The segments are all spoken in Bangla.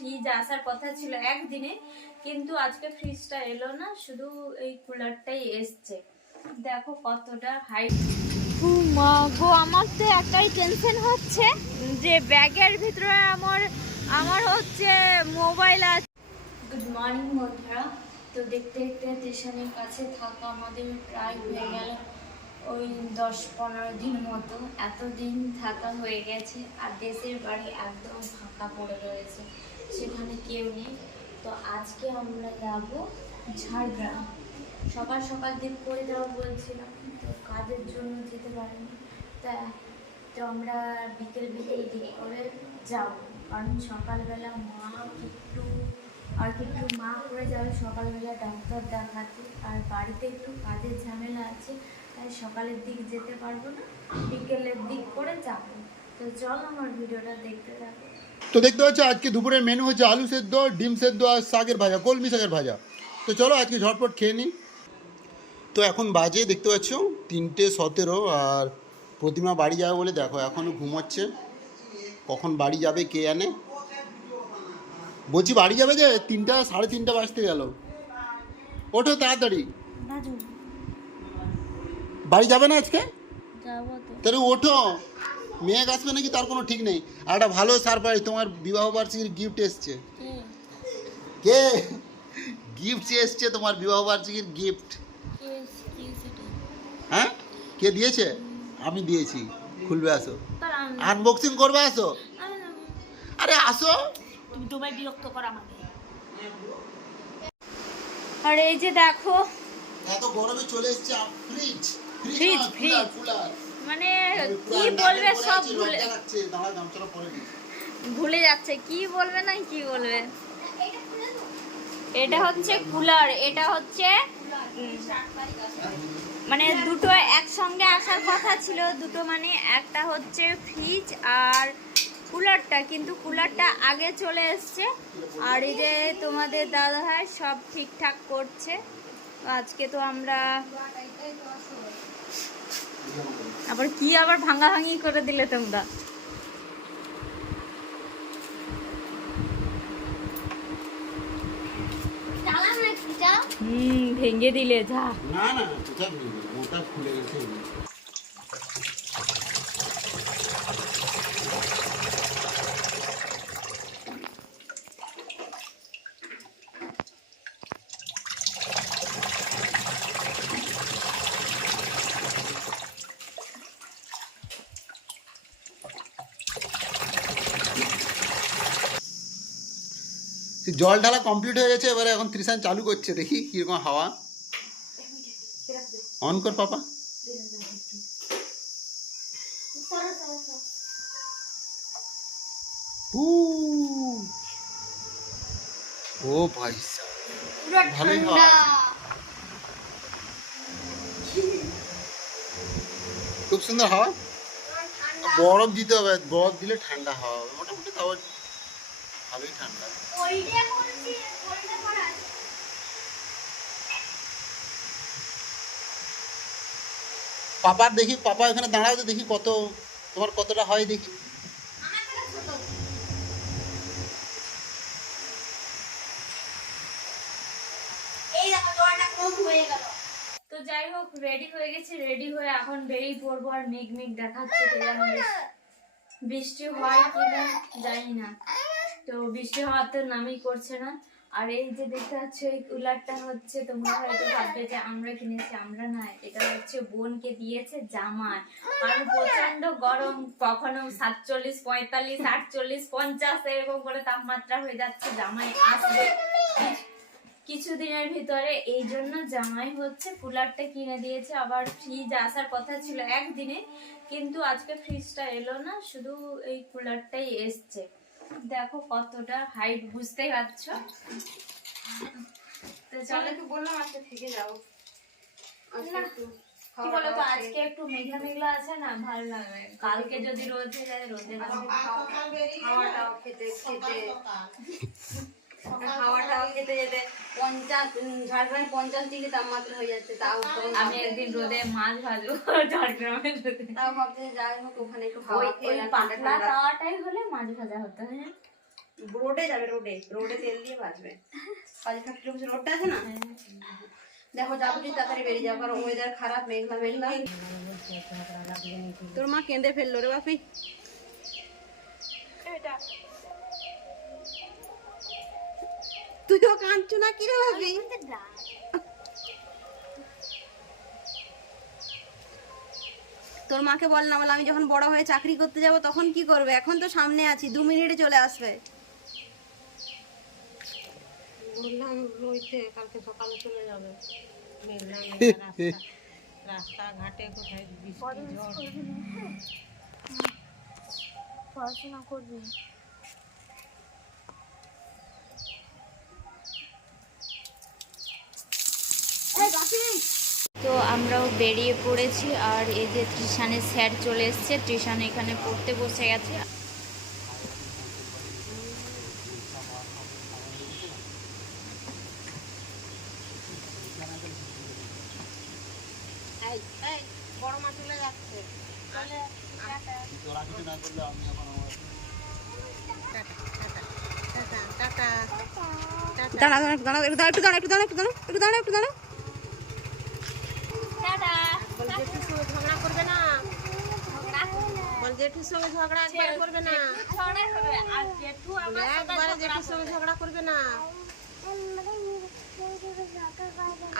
ফ্রিজ আসার কথা ছিল একদিনে কিন্তু আজকে ফ্রিজটা এলো না শুধু এই কুলারটাই এসছে। দেখো কতটা হাইট গো আমার তো একটাই টেনশন হচ্ছে যে ব্যাগের ভিতরে আমার আমার হচ্ছে মোবাইল আছে গুড মর্নিং বন্ধুরা। তো দেখতে দেখতে স্টেশনের কাছে থাকা আমাদের প্রায় হয়ে গেল ওই দশ পনেরো দিন মতো। এতদিন থাকা হয়ে গেছে আর দেশের বাড়ি একদম ফাঁকা পড়ে রয়েছে। সেখানে কেউ নেই। তো আজকে আমরা যাব ঝাড়গ্রাম। সকাল সকাল দিক করে যাব বলছিলাম, তো কাজের জন্য যেতে পারিনি। তা, তো আমরা বিকেল বিকেল দিক করে যাব। কারণ সকালবেলা মা একটু, আর একটু মা করে যাবে সকালবেলা ডাক্তার দেখাতে। আর বাড়িতে একটু কাজের ঝামেলা আছে, তাই সকালের দিক যেতে পারব না, বিকেলের দিক করে যাব। তো চল আমার ভিডিওটা দেখতে থাকো। তো দেখতে পাচ্ছ আজকে দুপুরের মেনু হচ্ছে আলু সেদ্ধ ডিম সেদ্ধ আর শাকের ভাজা কলমি শাকের ভাজা। তো চলো আজকে ঝটপট খেয়ে নিই। তো এখন বাজে দেখতে পাচ্ছ তিনটে সতেরো আর প্রতিমা বাড়ি যাবে বলে দেখো এখনও ঘুমোচ্ছে। কখন বাড়ি যাবে কে জানে? বলছি বাড়ি যাবে যে তিনটা সাড়ে তিনটা বাজতে গেল। ওঠো তাড়াতাড়ি। বাড়ি যাবে না আজকে? তাহলে ওঠো। মেয়ে আসবে নাকি তার কোনো ঠিক নেই। আর একটা ভালো সারপ্রাইজ তোমার বিবাহ বার্ষিকীর গিফট এসছে। কে? গিফট এসছে তোমার বিবাহ বার্ষিকীর গিফট হ্যাঁ? কে দিয়েছে? আমি দিয়েছি। খুলবে আসো। আনবক্সিং করবে আসো। আরে আসো। তুমি তোমায় বিরক্ত করা আমাকে। আর এই যে দেখো। এত গরমে চলে এসেছে ফ্রিজ Fridge, fridge। মানে কি বলবে সব ভুলে ভুলে যাচ্ছে, কি বলবে না কি বলবে? এটা হচ্ছে কুলার, এটা হচ্ছে মানে দুটো একসঙ্গে আসার কথা ছিল, দুটো মানে একটা হচ্ছে ফ্রিজ আর কুলারটা, কিন্তু কুলারটা আগে চলে এসছে। আর এই যে তোমাদের দাদা ভাই সব ঠিকঠাক করছে। আজকে তো আমরা আবার কি আবার ভাঙা ভাঙি করে দিলে তোমরা? হুম ভেঙে দিলে যা। না না মোটা খুলে গেছে। জল ঢালা কমপ্লিট হয়ে গেছে এবারে এখন ত্রিশান চালু করছে। দেখি কীরকম হাওয়া। অন কর পাপা। ও ভাই ভালোই হাওয়া। খুব সুন্দর হাওয়া? বরফ দিতে হবে বরফ দিলে ঠান্ডা হাওয়া হবে। মোটামুটি তাও ভালোই ঠান্ডা। পাপার দেখি পাপা এখানে দাঁড়াও তো দেখি কত তোমার কতটা হয় দেখি। তো যাই হোক রেডি হয়ে গেছি রেডি হয়ে এখন বেরিয়ে পড়ব আর মেঘ মেঘ দেখাচ্ছে বৃষ্টি হয় কিনা জানি না। তো বৃষ্টি হওয়ার তো নামই করছে না। আর এই যে দেখতে পাচ্ছ, এই কুলারটা হচ্ছে তোমরা হয়তো ভাববে যে আমরা কিনেছি, আমরা না, এটা হচ্ছে বোনকে দিয়েছে জামাই। কারণ প্রচণ্ড গরম, কখনো সাতচল্লিশ, পঁয়তাল্লিশ, আটচল্লিশ, পঞ্চাশ, এরকম করে তাপমাত্রা হয়ে যাচ্ছে, জামাই আসবে। কিছুদিনের ভিতরে এই জন্য জামাই হচ্ছে কুলারটা কিনে দিয়েছে। আবার ফ্রিজ আসার কথা ছিল একদিনে, কিন্তু আজকে ফ্রিজটা এলো না, শুধু এই কুলারটাই এসছে। দেখো কতটা হাইট বুঝতেই পারছ? তো চলো। একটু বললাম আজকে থেকে যাও। আজকে না। একটু কি বলো আজকে একটু মেঘলা মেঘলা আছে না ভালো লাগবে কালকে যদি রোদে যায় রোদে খেতে খেতে। খেতে যেতে পঞ্চাশ ঝাড়গ্রামে পঞ্চাশ ডিগ্রি তাপমাত্রা হয়ে যাচ্ছে তাও আমি একদিন রোদে মাছ ভাজবো ঝাড়গ্রামের তাও ভাবতে যাই হোক ওখানে একটু হাওয়া ওই পেলাম ঠান্ডা পাতলা তাওয়াটাই হলে মাছ ভাজা হতো হ্যাঁ? রোডে যাবে রোডে রোডে তেল দিয়ে বাঁচবে কাজে ফ্যাক্টরি রোডটা আছে না? দেখো যাব যদি তাড়াতাড়ি বেরিয়ে যাব কারণ ওয়েদার খারাপ মেঘলা মেঘলা। তোর মা কেঁদে ফেলল রে বাপি। তুইও কাঁদছো না? কি রে তোর মাকে বল না বলে আমি যখন বড় হয়ে চাকরি করতে যাব তখন কি করবে? এখন তো সামনে আছি দু মিনিটে চলে আসবে। বললাম রইতে কালকে সকালে চলে যাবে। রাস্তাঘাটে কোথায় বৃষ্টি ঝড়। পড়াশোনা করবি তো আমরাও বেরিয়ে পড়েছি আর এই যে ত্রিশানের স্যার চলে এসছে। ত্রিশান এখানে পড়তে বসে গেছে। দাঁড়া দাঁড়া একটু দাঁড়া একটু দাঁড়া একটু দাঁড়া একটু দাঁড়া একটু দাঁড়া একটু দাঁড়া বল জেঠুর সঙ্গে ঝগড়া করবে না বল জেঠুর সঙ্গে ঝগড়া একবার করবে না। একবারে জেঠুর সঙ্গে ঝগড়া করবে না।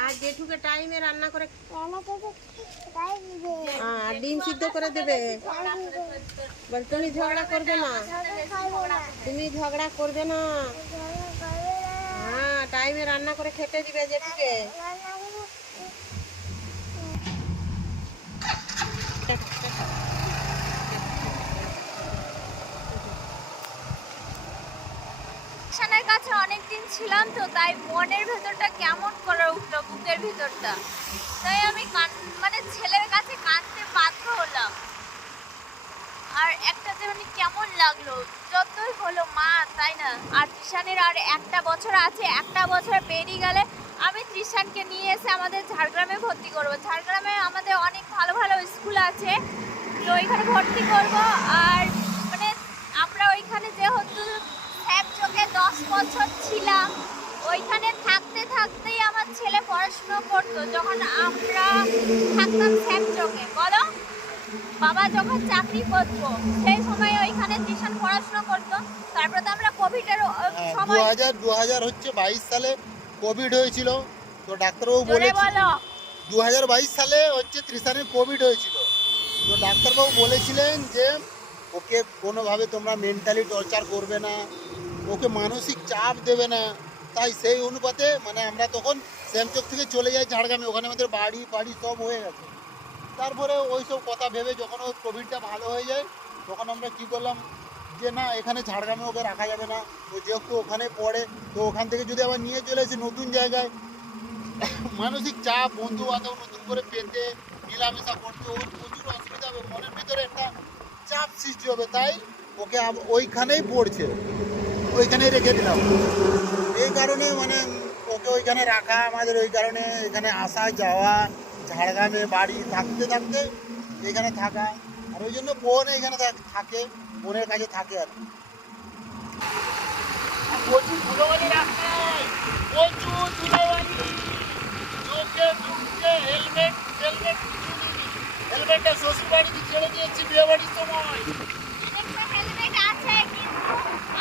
আর জেঠুকে টাইমে রান্না করে হ্যাঁ, আর ডিম সিদ্ধ করে দেবে। বল তুমি ঝগড়া করবে না। তুমি ঝগড়া করবে না। হ্যাঁ টাইমে রান্না করে খেতে দিবে জেঠুকে। ত্রিশানের কাছে অনেকদিন ছিলাম তো, তাই মনের ভেতরটা কেমন করে উঠল বুকের ভেতরটা? তাই আমি কান মানে ছেলের কাছে কাঁদতে বাধ্য হলাম। আর একটা যে মানে কেমন লাগল, যতই হলো মা, তাই না? আর ত্রিশানের আর একটা বছর আছে, একটা বছর পেরিয়ে গেলে আমি ত্রিশানকে নিয়ে এসে আমাদের ঝাড়গ্রামে ভর্তি করব। ঝাড়গ্রামে আমাদের অনেক ভালো ভালো স্কুল আছে, তো ওইখানে ভর্তি করব। আর মানে আমরা ওইখানে যেহেতু দশ বছর ছিলাম। ওইখানে থাকতে থাকতেই আমার ছেলে পড়াশুনো করতো। যখন আমরা থাকতাম স্যাপ চোখে বলো বাবা যখন চাকরি করতো সেই সময় ওইখানে টিউশন পড়াশোনা করতো। তারপরে তো আমরা কোভিডের হ্যাঁ, দু হাজার দু হাজার হচ্ছে বাইশ সালে কোভিড হয়েছিল। তো ডাক্তারবাবু বলে বলো। দু হাজার বাইশ সালে হচ্ছে ত্রিশানের কোভিড হয়েছিল। তো ডাক্তারবাবু বলেছিলেন যে ওকে কোনোভাবে তোমরা মেন্টালি টর্চার করবে না। ওকে মানসিক চাপ দেবে না। তাই সেই অনুপাতে মানে আমরা তখন শ্যামচক থেকে চলে যাই ঝাড়গ্রামে। ওখানে আমাদের বাড়ি বাড়ি সব হয়ে গেছে। তারপরে ওই সব কথা ভেবে যখন ওর কোভিডটা ভালো হয়ে যায়, তখন আমরা কি করলাম যে, না, এখানে ঝাড়গ্রামে ওকে রাখা যাবে না। তো যেহেতু ওখানে পড়ে, তো ওখান থেকে যদি আবার নিয়ে চলে আসি নতুন জায়গায়। মানসিক চাপ বন্ধু বান্ধব নতুন করে পেতে, মেলামেশা করতে, ওর প্রচুর অসুবিধা হবে। মনের ভিতরে একটা চাপ সৃষ্টি হবে। তাই ওকে ওইখানেই পড়ছে। ওইখানেই রেখে দিলাম। এই কারণে মানে ওকে ওইখানে রাখা আমাদের ওই কারণে এখানে আসা যাওয়া ঝাড়গ্রামে বাড়ি থাকতে থাকতে এখানে থাকা। আর ওই জন্য বোন এখানে থাকে বোনের কাছে থাকে আর কি। প্রচুর ধুলোবালি রাস্তায় প্রচুর ধুলোবালি। চোখে মুখে হেলমেট হেলমেট হেলমেটটা শ্বশুর বাড়িতে ছেড়ে দিয়েছি বিয়ে বাড়ির সময় হেলমেট আছে কিন্তু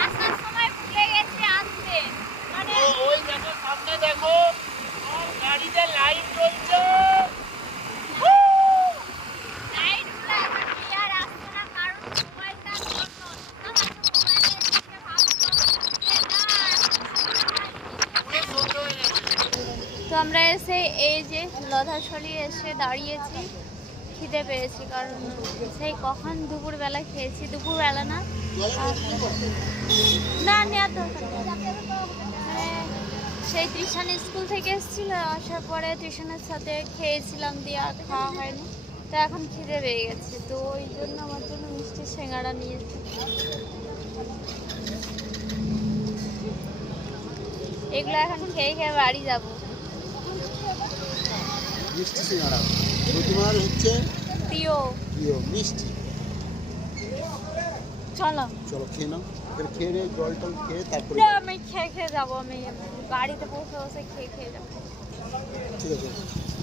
আসার সময় ভুলে গেছে আনতে মানে তো ওই দেখো সামনে দেখো আমার গাড়িতে লাইট জ্বলছে লাইটগুলো এখন ক্লিয়ার আসতো না কারণ মোবাইলটার জন্য তোমরা হয়তো মোবাইলে দেখে ভাবছ যে না পুরো সহ্য হয়ে গেছে তো আমরা এসে এই যে লধাশলি এসে দাঁড়িয়েছি খিদে পেয়েছি কারণ সেই কখন দুপুরবেলা খেয়েছি? দুপুরবেলা না? না নেওয়ার দরকার সেই টিউশন স্কুল থেকে এসেছিল আসার পরে টিউশনের সাথে খেয়েছিলাম দিয়ে আর খাওয়া হয়নি। তো এখন খিদে পেয়ে গেছে তো ওই জন্য আমার জন্য মিষ্টি সিঙ্গাড়া নিয়েছি এগুলো এখন খেয়ে খেয়ে বাড়ি যাব। মিষ্টি তোমার হচ্ছে? প্রিয়। প্রিয় মিষ্টি। চলো। চলো খেয়ে নাও। খেয়ে জল টল খেয়ে তারপরে না, আমি খেয়ে খেয়ে যাব আমি গাড়িতে বসে বসে খেয়ে খেয়ে যাব। ঠিক আছে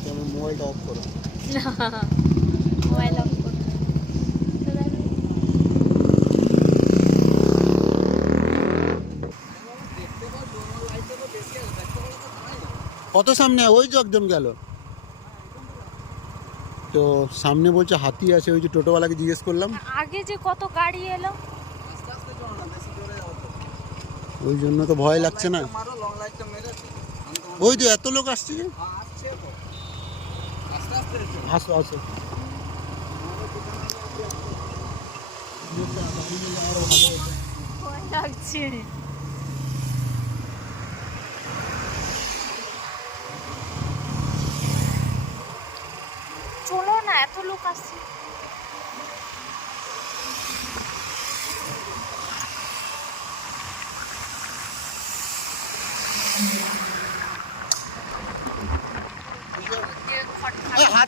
তো আমার মোবাইলটা অফ করো। না মোবাইল অফ করো। কত সামনে? ওই যে একজন গেল। তো সামনে বলছে হাতি আছে ওই যে টোটোওয়ালাকে জিজ্ঞেস করলাম। আগে যে কত গাড়ি এলো ওই জন্য তো ভয় লাগছে না। ওই তো এত লোক আসছে যে। আসো আসো। ভয় লাগছে। চলো না এত লোক আসছে।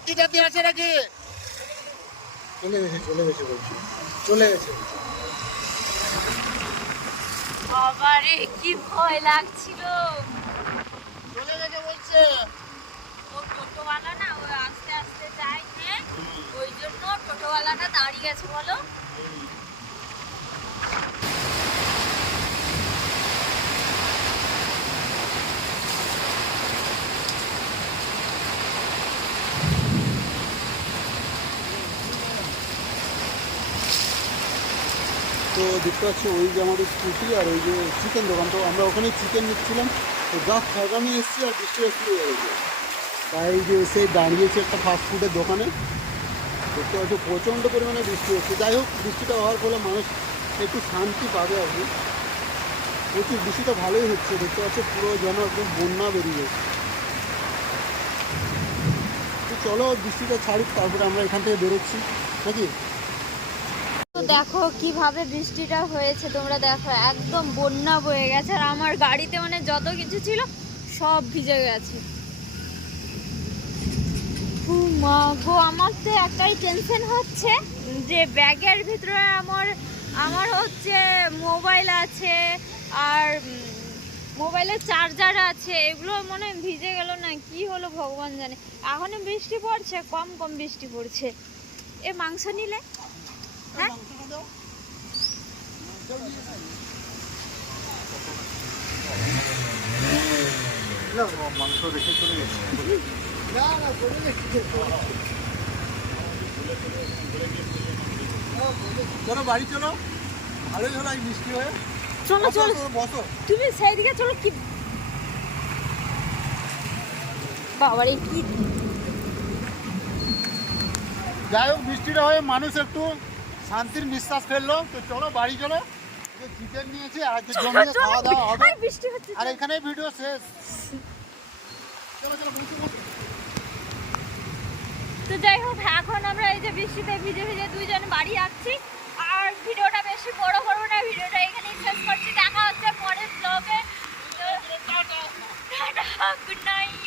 হাতি জাতি আছে নাকি? চলে গেছে চলে গেছে বলছি। চলে গেছে। বাবারে কি ভয় লাগছিল। চলে গেছে বলছে। ও টোটোওয়ালা না ও আস্তে আস্তে যায় হ্যাঁ? ওই জন্য টোটোওয়ালাটা দাঁড়িয়ে গেছে বলো। দেখতে পাচ্ছি ওই যে আমাদের স্কুটি আর ওই যে চিকেন দোকান। তো আমরা ওখানে চিকেন নিচ্ছিলাম। তো গাছ ফাঁকামি এসেছি আর বৃষ্টিটা শুরু গেছে তাই যে এসে দাঁড়িয়েছে একটা ফাস্ট ফুডের দোকানে। দেখতে পাচ্ছি প্রচণ্ড পরিমাণে বৃষ্টি হচ্ছে। যাই হোক, বৃষ্টিটা হওয়ার ফলে মানুষ একটু শান্তি পাবে আর কি। প্রচুর বৃষ্টিটা ভালোই হচ্ছে। দেখতে পাচ্ছি পুরো যেন একদম বন্যা বেরিয়ে তো চলো বৃষ্টিটা ছাড়ুক, তারপরে আমরা এখান থেকে বেরোচ্ছি। নাকি? দেখো কীভাবে বৃষ্টিটা হয়েছে, তোমরা দেখো একদম বন্যা বয়ে গেছে, আর আমার গাড়িতে মানে যত কিছু ছিল সব ভিজে গেছে। মা গো, আমার তো একটাই টেনশন হচ্ছে যে ব্যাগের ভিতরে আমার আমার হচ্ছে মোবাইল আছে, আর মোবাইলের চার্জার আছে, এগুলো মনে ভিজে গেল না, কি হলো ভগবান জানে। এখনই বৃষ্টি পড়ছে, কম কম বৃষ্টি পড়ছে। এ মাংস নিলে? হ্যাঁ মাংস রেখে চলে গেছে চলো বাড়ি চলো। ভালোই হলো এই বৃষ্টি হয়ে। চলো চলো। বসো, তুমি সেইদিকে চলো কি বাবারে কি যাই হোক বৃষ্টিটা হয়ে মানুষ একটু শান্তির নিঃশ্বাস ফেলল। তো চলো বাড়ি চলো। চিকেন নিয়েছি আর আজকে জমিয়ে খাওয়া দাওয়া হবে। আর এখানে ভিডিও শেষ। তো যাই হোক এখন আমরা এই যে বৃষ্টিতে ভিজে ভিজে দুইজন বাড়ি আসছি। আর ভিডিওটা বেশি বড় করব না ভিডিওটা এখানেই শেষ করছি। দেখা হচ্ছে পরের ব্লগে গুড নাইট